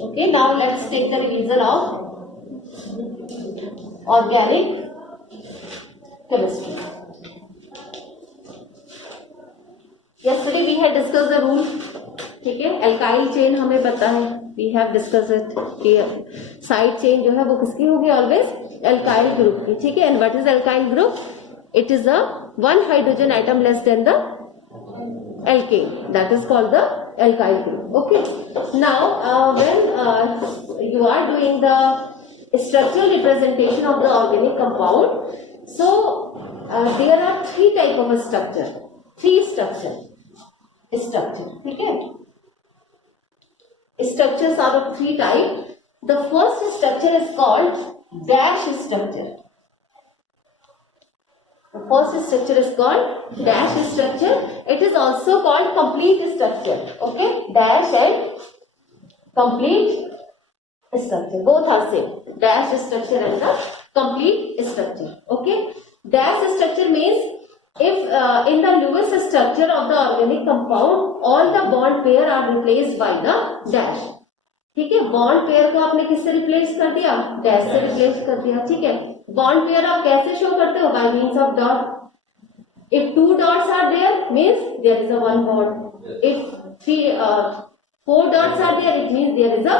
Okay, now let's take the revision of organic chemistry. Yesterday we had discussed the rule. ठीक है, alkyl chain हमें पता है, we have discuss it कि side chain जो है वो किसकी होगी, ऑलवेज एल्काइल ग्रुप की. ठीक है, and what is alkyl group? It is a one hydrogen atom less than the alkane, that is called the alkyl group. Okay, now when you are doing the structural representation of the organic compound, so there are three type of a structure, structure. ठीक है, structures are of three type. The first structure is called dash structure. The first structure is called dash structure. It is also called complete structure. Okay, dash and complete structure, both are same. Dash structure and the complete structure. Okay, dash structure means if in the Lewis structure of the organic compound all the bond pair are replaced by the dash. ठीक है, bond pair को आपने किससे replace कर दिया? Dash से replace कर दिया. ठीक है, बॉन्ड पेयर आप कैसे शो करते हो? Bye means of dot. If 2 dots are there means there is a one bond. If 4 dots are there it means there is a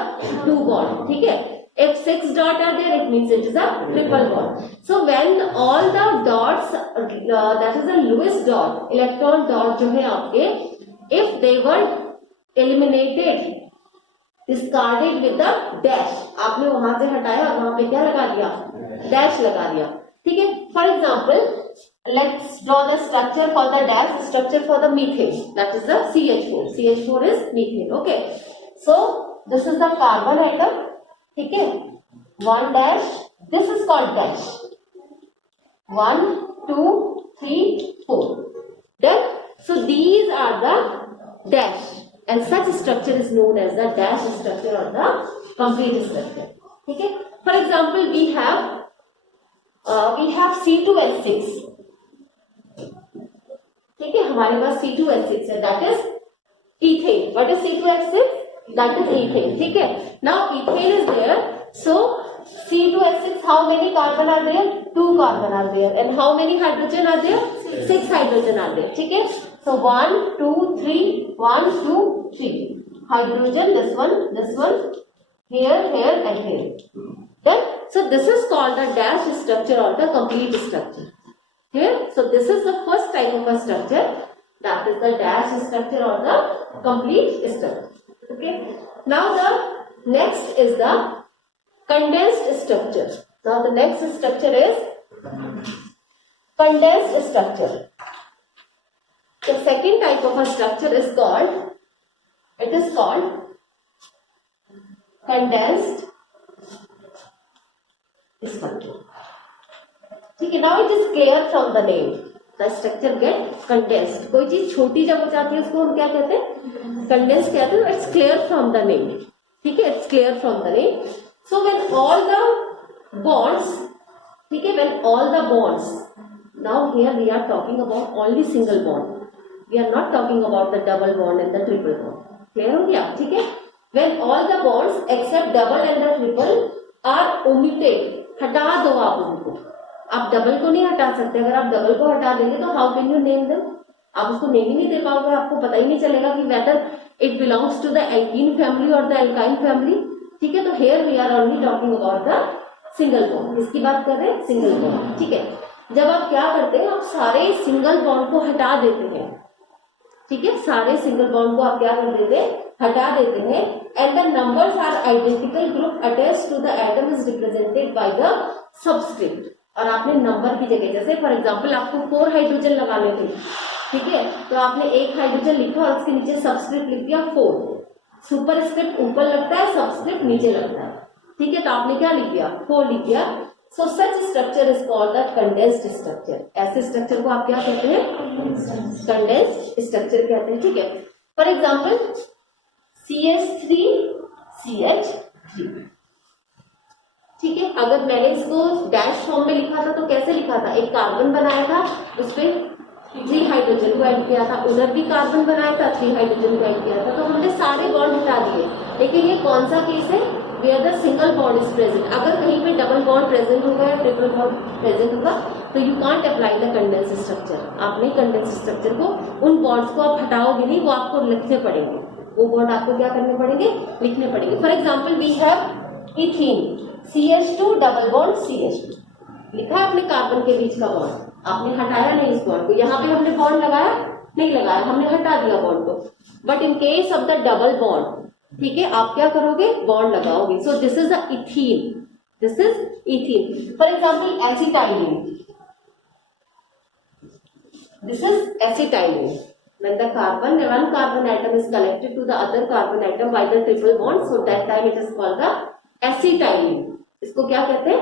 2 bond. ठीक है, if 6 dots are there it means it is a triple bond. So when all the dots that is a Lewis dot, electron dot जो है आपके, if they were eliminated, discarded with the dash, आपने वहां से हटाया और वहां पे क्या लगा दिया? डैश लगा दिया. ठीक है, for example let's draw the structure for the dash structure for the methane, that is the CH4. CH4 is methane. Okay, so this is the carbon atom. ठीक है, 1 dash, this is called dash. 1 2 3 4. Then so these are the dash, and such structure is known as the dash structure or the complete structure. ठीक है, for example we have C2H6. ठीक है, हमारे पास C2H6 है, that is ethane. What is C2H6? That is ethane. ठीक है, now ethane is there, so C2H6, how many carbon are there? 2 carbon are there, and how many hydrogen are there? 6 hydrogen are there. ठीक है, so 1 2 3 1 2 3 hydrogen, this one, here and here. Then so this is called the dash structure or the complete structure. Here, so this is the first type of a structure, that is the dash structure or the complete structure. Okay, now the next is the condensed structure. Now the next structure is condensed structure. The second type of a structure is called, it is called condensed structure. ठीक है, now it is clear from the name, the structure get condensed. कोई चीज छोटी जब हो जाती है उसको हम क्या कहते हैं? कंडेंस कहते हैं. It's clear from the name. ठीक है, it's clear from the name. So when all the bonds, ठीक है, when all the bonds, now here we are talking about only single bond. We are not talking about the double bond and the triple bond. Clear हो गया? ठीक है, when all the bonds except double and the triple are omitted, हटा दो आप उनको. आप double को नहीं हटा सकते. अगर आप डबल को हटा देंगे तो how can you name them? आप उसको नेम ही नहीं दे पाओगे, आपको पता ही नहीं चलेगा कि whether it belongs to the alkene family और द एल्काइन फैमिली. ठीक है, तो here we are only talking about the single bond. इसकी बात कर रहे हैं, सिंगल बॉन्ड. ठीक है, जब आप क्या करते हैं, आप सारे सिंगल बॉन्ड को हटा देते हैं. ठीक है, सारे सिंगल बॉन्ड को आप क्या कर देते हैं? हटा देते हैं. And the numbers are identical group attached to the atom is represented by the subscript. और आपने नंबर की जगह, जैसे फॉर एग्जांपल आपको 4 हाइड्रोजन लगाने थे, ठीक है, तो आपने 1 हाइड्रोजन लिखा और उसके नीचे सबस्क्रिप्ट लिख दिया 4. सुपरस्क्रिप्ट ऊपर लगता है, सबस्क्रिप्ट नीचे लगता है. ठीक है, तो आपने क्या लिख दिया? 4 लिख दिया. So such structure is called the condensed structure. ऐसे स्ट्रक्चर को आप क्या कहते हैं? कंडेंस्ड स्ट्रक्चर कहते हैं. ठीक है, फॉर एग्जाम्पल CH3CH3. ठीक है, अगर मैंने इसको डैश फॉर्म में लिखा था तो कैसे लिखा था? एक कार्बन बनाया था, उस पर 3 हाइड्रोजन को ऐड किया था, उधर भी कार्बन बनाया था, 3 हाइड्रोजन को ऐड किया था, तो हमने सारे बॉन्ड हटा दिए। लेकिन ये कौन सा केस है, where the single bond is present. अगर कहीं पे डबल बॉन्ड प्रेजेंट होगा या ट्रिपल बॉन्ड प्रेजेंट होगा तो you can't apply the condense structure. आपने कंडेंस स्ट्रक्चर को, उन बॉन्ड्स को आप हटाओगे नहीं, वो आपको लिखने पड़ेंगे, वो बॉन्ड आपको क्या करने पड़ेंगे, लिखने पड़ेंगे। For example we have ethene CH2 double bond CH2, लिखा है आपने कार्बन के बीच का बॉन्ड, आपने हटाया नहीं इस बॉन्ड को, यहाँ पे हमने बॉन्ड लगाया नहीं लगाया, हमने हटा दिया बॉन्ड को। But in case of the double bond, ठीक है, आप क्या करोगे, बॉन्ड लगाओगे। सो this is the ethene, this is ethene. For example acetylene, this is acetylene. When the one carbon atom is connected to the other carbon atom by the triple bond, so that time it is called the acetylene. इसको क्या कहते हैं,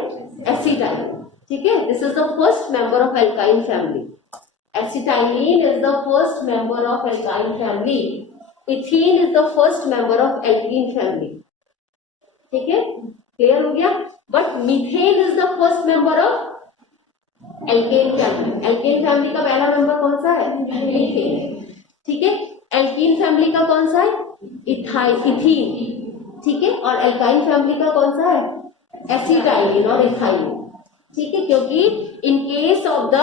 acetylene, ठीक है। This is the first member of alkyne family. Acetylene is the first member of alkyne family. Ethene is the first member of alkene family. ठीक है, clear हो गया। But methane is the first member of alkane family. Alkane family का पहला member कौन सा है, methane, ठीक है। एल्कीन फैमिली का कौन सा है, इथीन, ठीक है। और एल्काइन फैमिली का कौन सा है, एसिटाइलिन और इथाइलिन, ठीक है। क्योंकि in case of the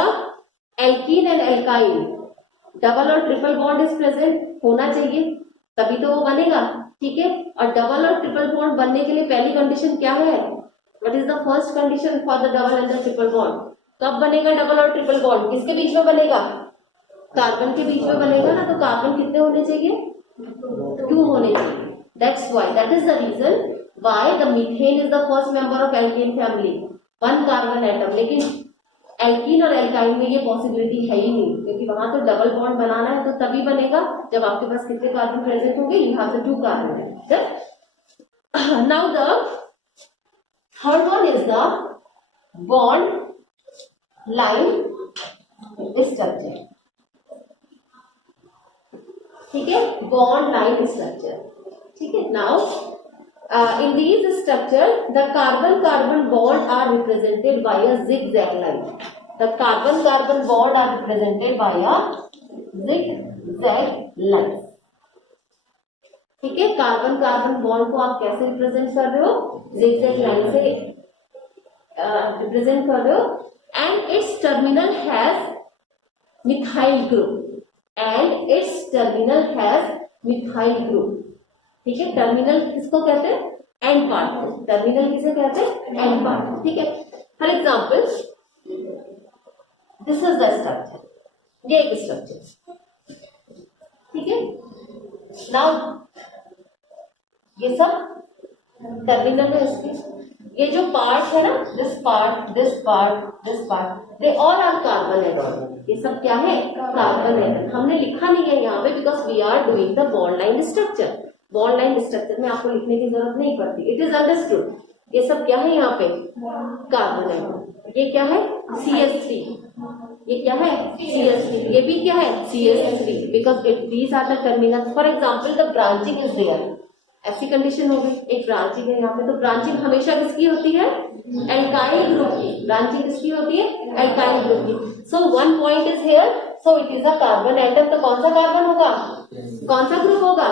alkene and alkyne double और ट्रिपल बॉन्ड इज प्रेजेंट होना चाहिए, तभी तो वो बनेगा, ठीक है। और डबल और ट्रिपल बॉन्ड बनने के लिए पहली कंडीशन क्या है, what is the first condition for the double and the triple bond. कब बनेगा डबल और ट्रिपल बॉन्ड, किसके बीच में बनेगा, कार्बन के बीच में बनेगा ना। तो कार्बन कितने होने चाहिए, 2 होने चाहिए। That's why, that is the reason why the methane is the first member of alkane family, 1 carbon atom. लेकिन एल्कीन और एल्काइन में ये पॉसिबिलिटी है ही नहीं, क्योंकि वहां तो डबल बॉन्ड बनाना है, तो तभी बनेगा जब आपके पास कितने कार्बन प्रेजेंट होंगे, you have the 2 carbon. Now the third one is the bond line structure, ठीक है, बॉन्ड लाइन स्ट्रक्चर, ठीक है। Now in these structure the carbon carbon bond are represented by a zigzag line. The carbon carbon bond are represented by a zigzag line, ठीक है। Carbon carbon bond को आप कैसे represent कर रहे हो, zigzag लाइन से रिप्रेजेंट कर रहे हो। And it's terminal has methyl group, and it's terminal has methyl group, ठीक है। टर्मिनल किसको कहते हैं, एंड पार्ट, टर्मिनल किसे कहते हैं, एंड पार्ट, ठीक है। For example this is the structure, ये एक स्ट्रक्चर, ठीक है। नाउ ये सब टर्मिनल है इसके, ये जो पार्ट है ना, this part this part this part, they all are carbon atom. ये सब क्या है, कार्बन एटम। हमने लिखा नहीं है यहाँ पे because we are doing the bond line structure. Bond line structure में आपको लिखने की जरूरत नहीं पड़ती, इट इज अंडरस्टूड। ये सब क्या है यहाँ पे, कार्बन एटम। ये क्या है, CH3, ये क्या है, CH3, ये भी क्या है, CH3, because it these are the terminal. For example the branching is there, ऐसी कंडीशन हो गई, एक ब्रांचिंग है यहाँ पे, तो ब्रांचिंग हमेशा किसकी होती है, एल्काइल ग्रुप की। ब्रांचिंग किसकी होती है, एल्काइल ग्रुप की। सो 1 point is here, so it is a carbon atom. तो कौन सा कार्बन होगा, कौन सा ग्रुप होगा,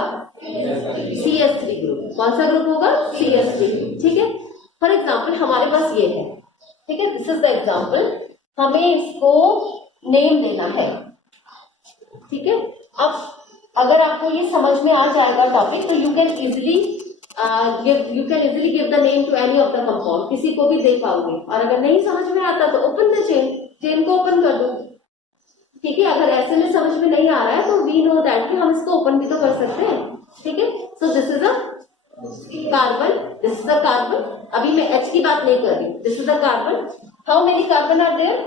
CH3 ग्रुप। कौन सा ग्रुप होगा, CH3, ठीक है। फॉर एग्जाम्पल हमारे पास ये है, ठीक है, दिस इज द एग्जाम्पल। हमें इसको नेम देना है, ठीक है। अब अगर आपको ये समझ में आ जाएगा टॉपिक, तो you can easily give the name to any of the compound, किसी को भी दे पाओगे। और अगर नहीं समझ में आता तो ओपन द चेन, चेन को ओपन कर दो, ठीक है। अगर ऐसे में समझ में नहीं आ रहा है तो वी नो दैट कि हम इसको ओपन भी तो कर सकते हैं, ठीक है। So this is a carbon, this is a carbon. अभी मैं H की बात नहीं कर रही, this is a carbon. How many carbon are there,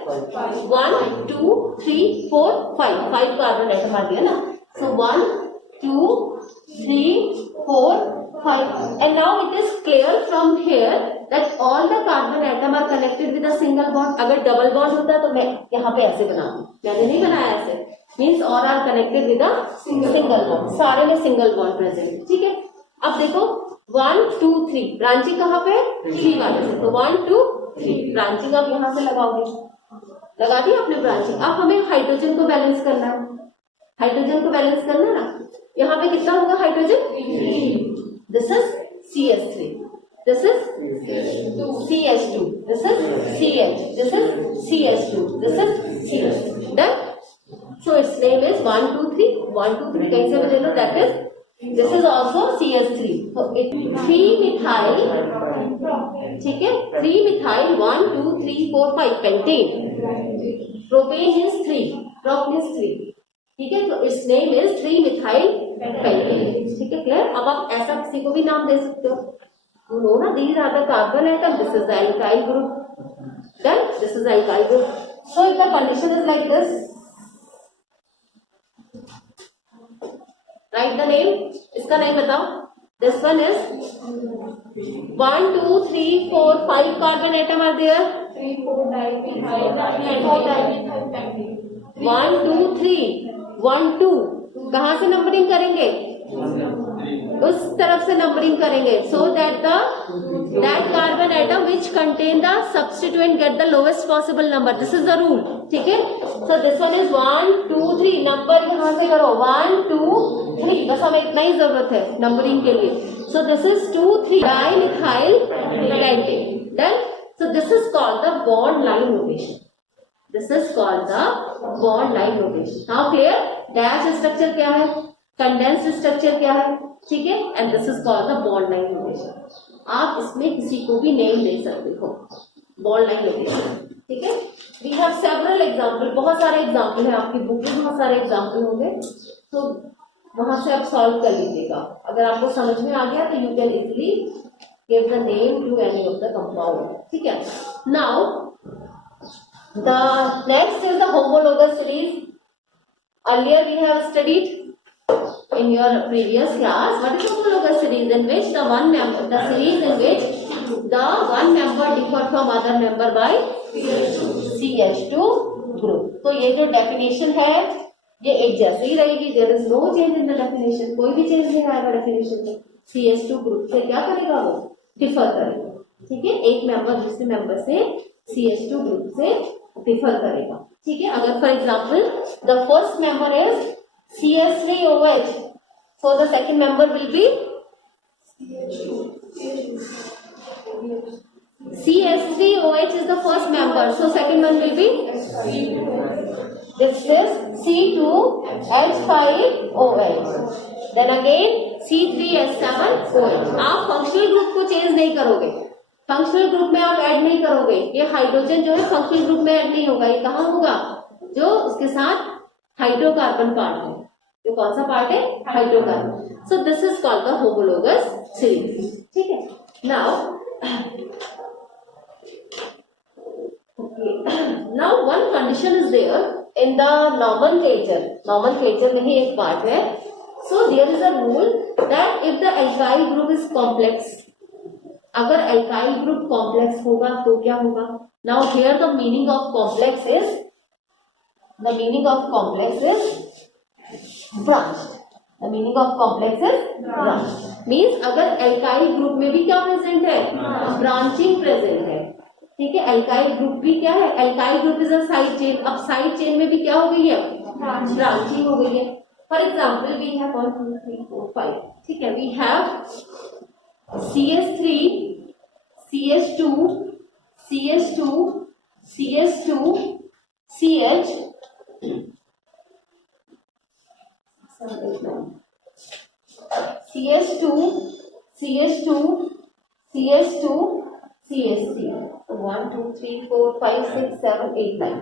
1 2 3 4 5 carbon atom are there ना। So 1 2 3 4 5, and now it is clear from here that all the carbon atom are connected with a single bond. अगर double bond होता तो मैं यहाँ पे ऐसे बनाऊं, मैंने नहीं बनाया ऐसे, means all are connected with a single bond, सारे में सिंगल बॉन्ड प्रेजेंट, ठीक है। अब देखो 1 2 3, ब्रांचिंग कहाँ पे, 3 वाले से, तो 1 2 3 ब्रांचिंग आप यहाँ से लगाओगे, लगा दी आपने ब्रांचिंग। अब हमें हाइड्रोजन को बैलेंस करना है, हाइड्रोजन को बैलेंस करना ना, यहाँ पे कितना होगा hydrogen, this is CH3, this is CH2, this is CH, this is CH2, this is CH. Done? So its name is 1 2 3 1 2 3 कैसे भी ले लो, that is this is also CH3. So it 3 methyl, ठीक है, 3 methyl 1 2 3 4 5 pentane. Propane is 3, prop is 3, ठीक है. तो its name is 3 methyl pentane. ठीक है, क्लियर. अब आप ऐसा किसी को भी नाम दे सकते हो. You know na, these are the carbon atom, this is the alkyl group, then this is the alkyl group. So if the condition is like this, write the name. इसका name बताओ. This one is 1 2 3 4 5 carbon atom are there. 3 4 dimethyl 1 2 3 1 2 कहाँ से numbering करेंगे, उस तरफ से numbering करेंगे, so that that carbon atom which contain the substituent get the lowest possible number. This is the rule. ठीक है. So this one is 1 2 3, number यहाँ से करो 1 2 3, बस हमें इतना ही जरूरत है नंबरिंग के लिए. So this is 2 3 dimethyl pentane. Then so this is called the bond line notation. This is called the bond line notation. Now clear? Dash structure क्या है, condensed structure क्या है, ठीक है. And this is called the bond line notation. आप इसमें किसी को भी नेम दे सकते हो, बॉन्ड लाइन नोटेशन, ठीक है. वी हैव सेवरल एग्जांपल, बहुत सारे एग्जांपल है आपकी बुक में, बहुत सारे एग्जांपल होंगे, तो वहां से आप सॉल्व कर लीजिएगा. अगर आपको समझ में आ गया तो you can easily give the name to any of the compound. ठीक है. Now the next is the homologous series. Earlier we have studied in your previous class what is homologous series, in which the one member, the series in which the one member differ from other member by CH2 group. तो ये जो definition है ये एक जैसे ही रहेगी. There is no change in the definition, कोई भी चेंज नहीं आएगा डेफिनेशन में. CH2 ग्रुप से क्या करेगा, वो डिफर करेगा. ठीक है, एक मेंबर दूसरे मेंबर से CH2 ग्रुप से डिफर करेगा. ठीक है. अगर for example the first member is CH3OH, so the second member will be CH3OH is the first member, so second one will be this is C2H5OH, then again C3H7OH. आप functional group को change नहीं करोगे, functional group में आप add नहीं करोगे. ये hydrogen जो है फंक्शनल ग्रुप में ऐड नहीं होगा. ये कहाँ होगा, जो उसके साथ हाइड्रोकार्बन पार्ट है. तो कौन सा पार्ट है, hydrocarbon. So this is called the homologous series. ठीक है. Now now one condition is there in the nomenclature. Nomenclature में ही एक पार्ट है. So there is a rule that if the alkyl group is complex, अगर alkyl group complex होगा तो क्या होगा. Now here the meaning of complex is, the meaning of complex is branched. The meaning of complex is branched. Means अगर alkyl group में भी क्या present है, branching present है. ठीक है. alkyl group भी क्या है, alkyl group is a side chain. अब side chain में भी क्या हो गई है, branching हो गई है. For example we have 1 2 3 4 5. ठीक है. We have CH3 CH2 CH2 CH2 CH CH2 CH2 CH2 CH3. 1 2 3 4 5 6 7 8 9.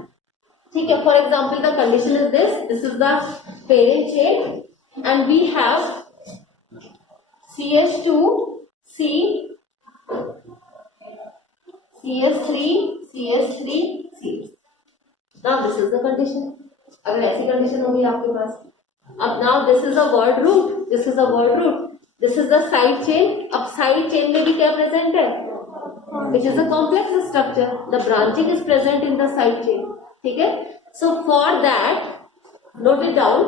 ठीक है. For example the condition is this. This is the parent chain and we have CH2 C CH3 CH3 C. Now this is the condition. अगर ऐसी condition होगी आपके पास, अब now this is a word root, this is a word root, this is the side chain. अब side chain में भी क्या present है, which is a complex structure. The branching is present in the side chain. ठीक है. So for that, note it down.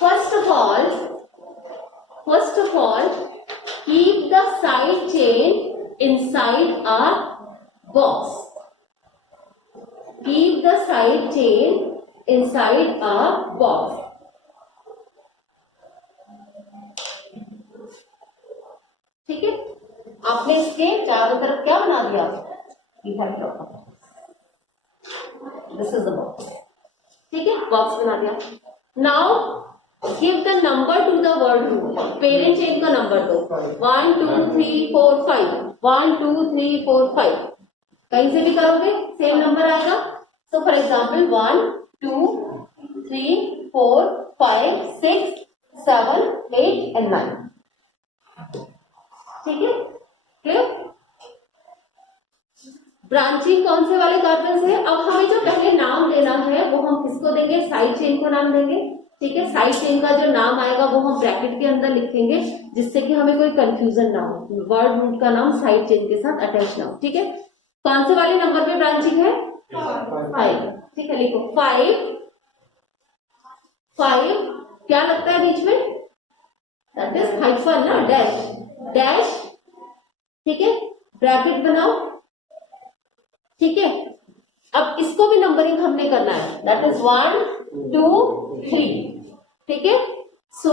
First of all, keep the side chain inside a box. Keep the side chain inside a box. ठीक है, आपने इसके चारों तरफ क्या बना दिया, दिस इज द बॉक्स। ठीक है, बॉक्स बना दिया। Now give the number to the word root, parent chain का नंबर दो, 1 2 3 4 5, 1 2 3 4 5, कहीं से भी करोगे सेम नंबर आएगा। So for example 1 2 3 4 5 6 7 8 and 9। ठीक है, क्लियर। ब्रांचिंग कौन से वाले कार्बन है, अब हमें जो पहले नाम देना है वो हम किसको देंगे, साइड चेन को नाम देंगे। ठीक है, साइड चेन का जो नाम आएगा वो हम ब्रैकेट के अंदर लिखेंगे जिससे कि हमें कोई कंफ्यूजन ना हो, वर्ड रूट का नाम साइड चेन के साथ अटैच ना हो। ठीक है, कौन से वाले नंबर पे ब्रांचिंग है, 5। ठीक है, लिखो 5 5, क्या लगता है बीच में, दैट इज हाइफन ना, डैश डैश। ठीक है, ब्रैकेट बनाओ। ठीक है, अब इसको भी नंबरिंग हमने करना है, दैट इज 1 2 3। ठीक है, सो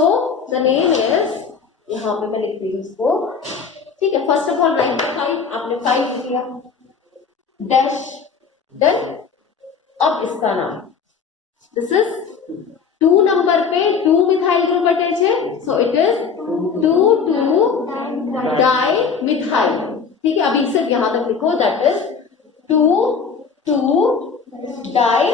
द नेम इज, यहां पे मैं लिख रही हूँ इसको। ठीक है, first of all right the 5, आपने 5 लिख लिया, डैश डन। अब इसका नाम, दिस इज 2 नंबर पे 2 मिथाइल ग्रुप अटैच है, सो इट इज 2 2 डाई मिथाइल। ठीक है, अभी सिर्फ यहां तक लिखो, that is 2 2 di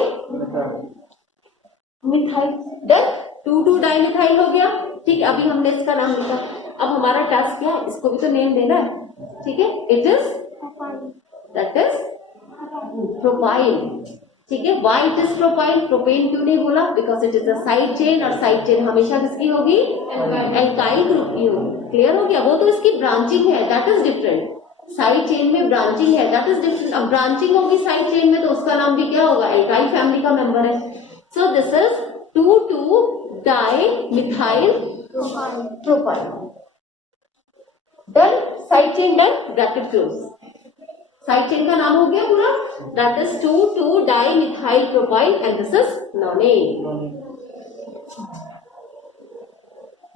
methyl. Done, 2 2 di methyl हो गया। ठीक है, अभी हमने इसका नाम लिखा, अब हमारा टास्क क्या है, इसको भी तो नेम देना है। ठीक है, it is, that is propyl. ठीक है, why it is propyl, propane क्यों नहीं बोला, because it is a side chain, और साइड चेन हमेशा किसकी होगी, एल्काइल ग्रुप की होगी। क्लियर हो गया, वो तो इसकी ब्रांचिंग है, that is different. Side chain में ब्रांचिंग है, दैट इज डिफरेंट। अब ब्रांचिंग होगी साइड चेन में तो उसका नाम भी क्या होगा, एल्काइल फैमिली का मेंबर है। So this is 2 2 di methyl propyl. Done, side chain done, bracket close. Side chain का नाम हो गया पूरा, that is 2 2 di methyl propyl and this is nonane.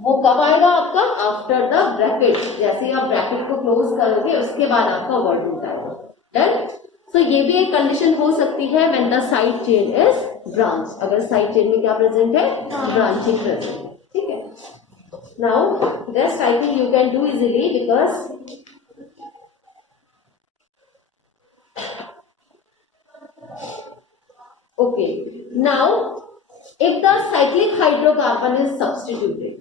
वो कब आएगा आपका, आफ्टर द ब्रैकेट, जैसे ही आप ब्रैकेट को क्लोज करोगे उसके बाद आपका वर्ड रूट आएगा। डन। सो ये भी एक कंडीशन हो सकती है when the side chain is branch, अगर साइड चेन में क्या प्रेजेंट है, ब्रांचिंग प्रेजेंट। ठीक है, now this I think you can do easily because okay, now if the cyclic hydrocarbon is substituted,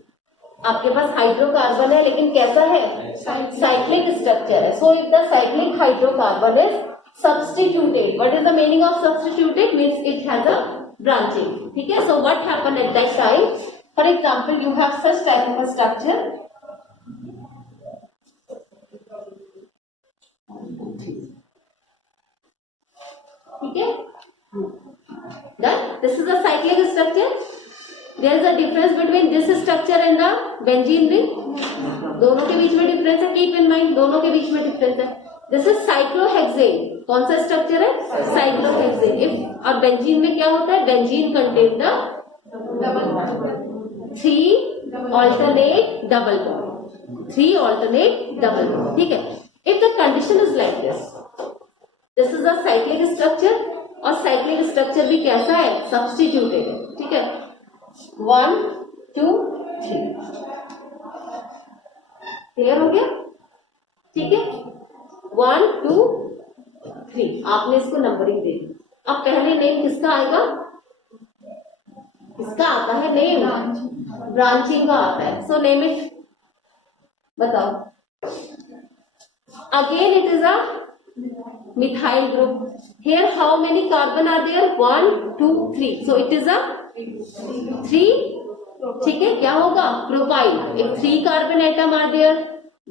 आपके पास हाइड्रोकार्बन है लेकिन कैसा है, साइक्लिक स्ट्रक्चर है। So if the cyclic hydrocarbon is substituted, what is the meaning of substituted, means it has a branching. ठीक है, so what happen at that time, for example you have such type of structure, ठीक है, done. This is a cyclic structure. There is a difference between this structure and the benzene ring. दोनों के बीच में difference है, keep in mind, दोनों के बीच में difference है। दिस इज साइक्लोहेक्सेन, कौन सा स्ट्रक्चर है, साइक्लोहेक्सेन। इफ और बेंजीन में क्या होता है, benzene contain the 3 alternate double bond, 3 alternate double bond। ठीक है, if the condition is like this is a cyclic structure, और साइक्लिक स्ट्रक्चर भी कैसा है, सब्स्टिट्यूटेड है। ठीक है, 1 2 3, क्लियर हो गया। ठीक है, 1 2 3, आपने इसको नंबरिंग दे दी। अब पहले नेम किसका आएगा, किसका आता है नेम, ब्रांचिंग का आता है। सो नेम इट, बताओ। Again it is a methyl group. Here how many carbon are there, 1 2 3, so it is a 3। ठीक है, क्या होगा, propyl. if 3 carbon atom are there,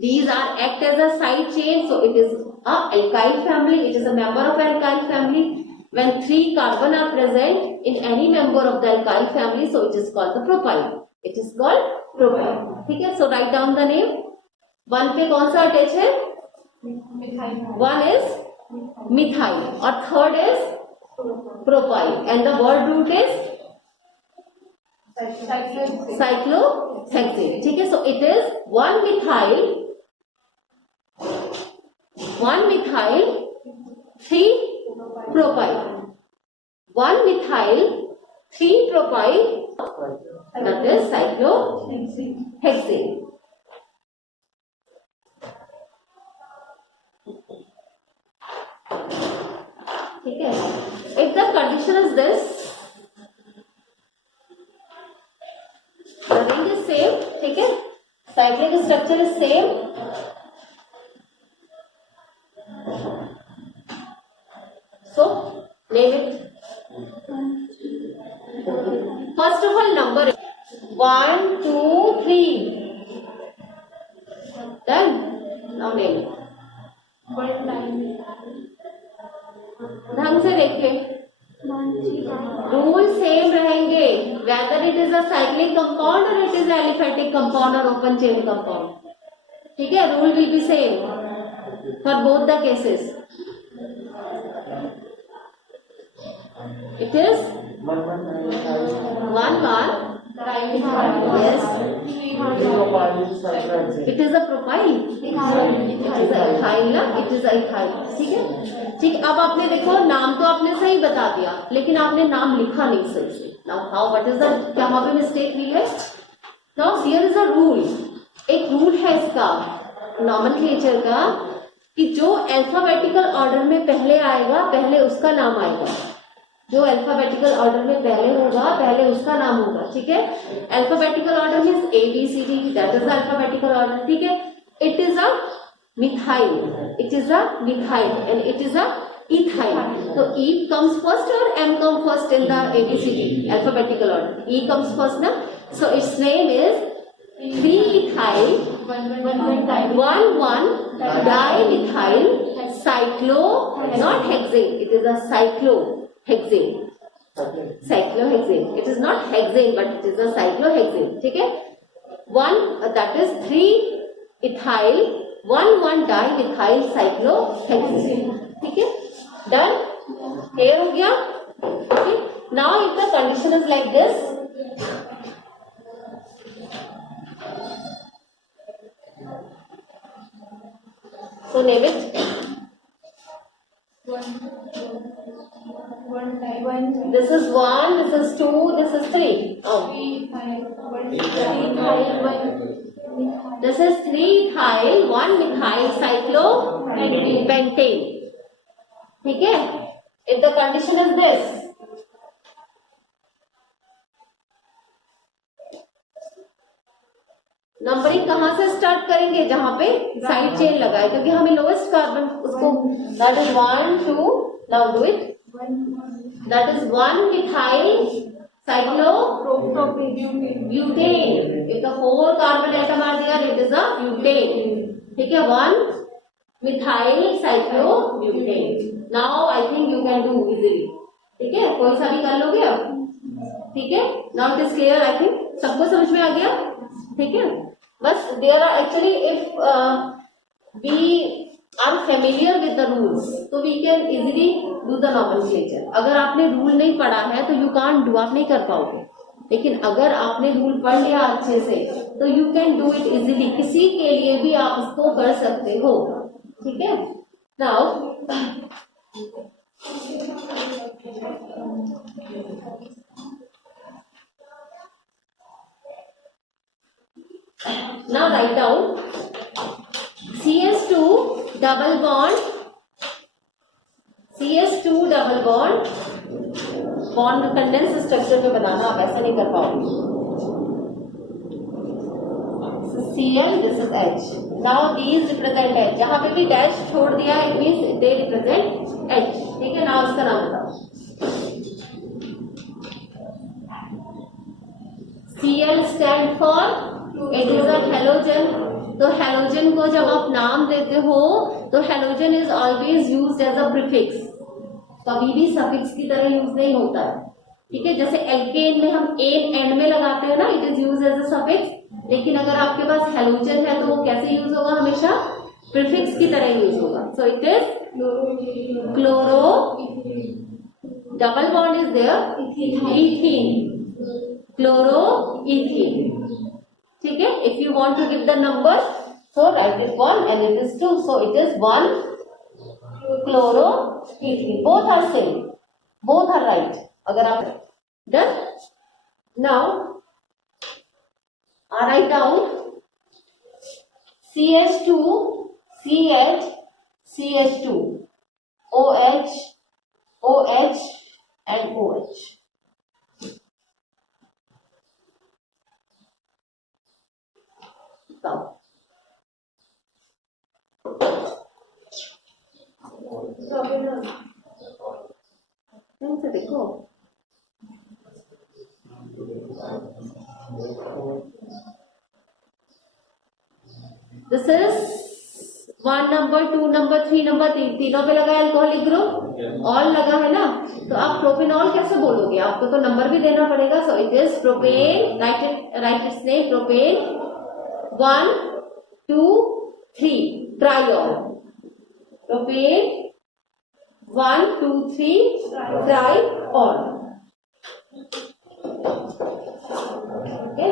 these are act as a side chain, so it is a alkyl family, it is a member of alkyl family। when 3 carbon are present in any member of the alkyl family, so it is called the propyl, it is called propyl। ठीक है, so write down the name। 1 पे कौन सा attach है, 1 is methyl, और 3rd is propyl, and the word root is cyclohexane. ठीक है, so it is 1 methyl 3 propyl, 1 methyl 3 propyl, that is cyclohexane. ठीक है, if the condition is this, the ring is same, ठीक है, cyclic structure is same, so name it. First of all, number 1 2 3, done. Now name it. ढंग से देखिए, rule same रहेंगे whether it is a cyclic compound or it is aliphatic compound or open chain compound. ठीक है, rule will be same for both the cases. It is 1 1. Yes. It is a propyl. It is a ethyl ना, it is a ethyl. ठीक है, ठीक. अब आपने देखो नाम तो आपने सही बता दिया, लेकिन आपने नाम लिखा नहीं सही से. Now how, what is the, क्या वहाँ पे मिस्टेक हुई है? Now here is a rule. एक रूल है इसका नॉमेनक्लेचर का कि जो अल्फाबेटिकल ऑर्डर में पहले आएगा पहले उसका नाम आएगा. जो अल्फाबेटिकल ऑर्डर में पहले होगा पहले उसका नाम होगा. ठीक है, alphabetical order means ABCD, that is the alphabetical order. ठीक है, it is a methyl, it is a methyl and it is a ethyl. So E comes first or M comes first in the ABCD alphabetical order? E comes first na. So its name is 3-ethyl 1,1-dimethyl cyclo, not hexane. It is a cyclohexane. Cyclohexane. It is not hexane, but it is a cyclohexane. ठीक है? That is 3-ethyl 1,1-dimethyl cyclohexane. ठीक है? Done? Clear हो गया? Okay. Now if the condition is like this, so name it. This is 1, this is 2, this is 3. Oh. This is 3-ethyl 1-methyl cyclopentane. ठीक है, if the condition is this, numbering कहाँ से start करेंगे? जहां पे side chain लगाए, क्योंकि हमें लोएस्ट कार्बन उसको, that is 1 2. Now do it. That is 1-methyl cyclobutane. if the 4 carbon atom are there, it is a butane. ठीक है, 1-methyl cyclobutane. Now I think you can do easily. ठीक है, कोई सा भी कर लोगे अब. ठीक है, now it is clear. I think सबको समझ में आ गया. ठीक है, बस there are actually, if we are familiar with the rules, so we can easily do the nomenclature. अगर आपने रूल नहीं पढ़ा है तो you can't do, आप नहीं कर पाओगे. लेकिन अगर आपने रूल पढ़ लिया अच्छे से तो you can do it easily. किसी के लिए भी आप इसको कर सकते हो. ठीक है, now write down CS2 double bond condense structure में बनाना. आप ऐसा नहीं कर पाओगे. Cl, this is H. Now these represent H. जहां पे भी डैश छोड़ दिया it means they represent H. ठीक है, now इसका नाम बताओ. Cl stand for, it is a halogen. तो हेलोजन को जब आप नाम देते हो तो halogen is always used as a prefix. कभी भी सफिक्स की तरह यूज नहीं होता है. ठीक है, जैसे एल्केन में हम एन एंड में लगाते हैं ना, it is use as a suffix. लेकिन अगर आपके पास हेलोजन है तो वो कैसे यूज होगा? हमेशा प्रीफिक्स की तरह यूज होगा. सो it is chloro double bond is there, ethene, chloroethene. ठीक है? If you want to give the number, so write it 1 and it is 2. So it is 1 chloroethene. Both are same. Both are right. अगर आप done. Now I write down CH2, CH, CH2, OH, OH and OH. Now, ढंग से देखो. This is 1 number, 2 number, 3 number, तीनों पे लगा alcoholic group, all लगा है ना. तो आप प्रोपेनॉल कैसे बोलोगे? आपको तो नंबर भी देना पड़ेगा. So it is propane. Right its name propane 1, 2, 3 triol. Propane 1, 2, 3 triol. Okay.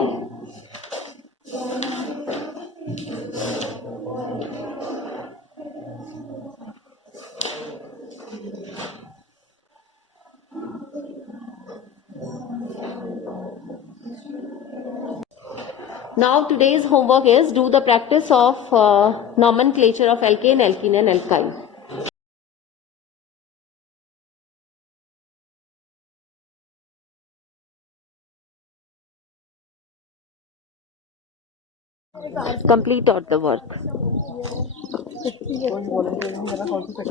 Now today's homework is do the practice of nomenclature of alkane, alkene and alkyne. Complete out the work.